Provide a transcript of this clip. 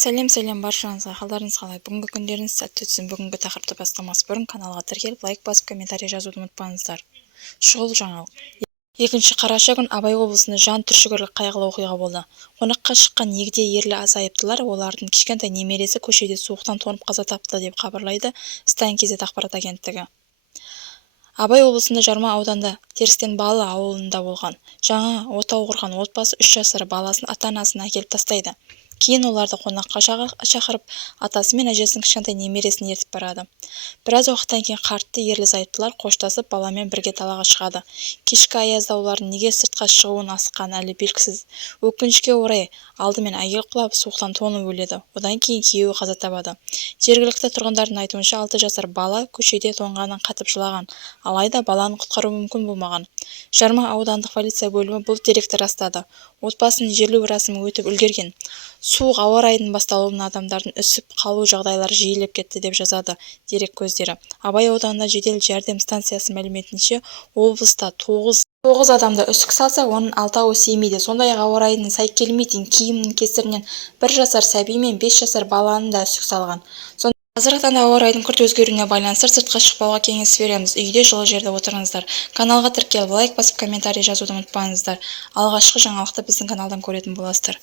Сәлем баршаңызға, қалдарыңыз қалай? Бүгінгі күндеріңіз сәтті өтсін. Бүгінгі тақырыпты бастамас бұрын каналға тіркеліп, лайк басып, комментарий жазуды ұмытпаңыздар. Шұғыл жаңалық. 2 қараша күн Абай облысында жан түршігерлік қайғылы оқиға болды. Қонаққа шыққан егде ерлі азайыптылар, олардың кішкентай немересі көшеде суықтан тоңып қаза тапты деп хабарлайды Стайн-кз ақпарат агенттігі. Абай облысында Жарма ауданда Терістен Балы ауылында болған. Жаңа отау құрған отбасы 3 жасар баласын ата-анасына әкеліп тастайды. Кейін оларды қонаққа шақырып, атасы мен әжесінің кішкентай немересін ертіп барады. Біраз уақыттан кейін қартты ерлі-зайыптылар қоштасып, баламен бірге далаға шығады. Кешкі аязда олардың неге сыртқа шығуын асыққаны әлі белгісіз. Өкінішке орай, алдымен әйел құлап, суықтан тоңып өледі. Одан кейін күйеуі қаза табады. Жергілікті тұрғындардың айтуынша 6 жасар бала көшеде тоңғаннан қатып жылаған, алайда баланы құтқару мүмкін болмаған. Жарма аудандық полиция бөлімі бұл деректі растады. Отбасының жерлеу рәсімі өтіп үлгерген. Суық ауа райының басталуынан адамдардың үсіп қалу жағдайлары жиілеп кетті деп жазады дерек көздері. Абай ауданында жедел жәрдем станциясы мәліметінше, облыста 9 адамда үсік салса, оның 6-ы семейде. Сондай-ақ ауа райының сай келмейтін киімнің кесірінен 1 жасар сәби мен 5 жасар баланы да үсік салған. Қазіргі таңда ауа райының күрт өзгеруіне байланысты сыртқа шықпауға кеңес береміз. Үйде жылы жерде отырыңыздар. Каналға тіркеліп, лайк басып, комментарий жазуды ұмытпаңыздар. Алғашқы жаңалықты біздің каналдан көретін боласыздар.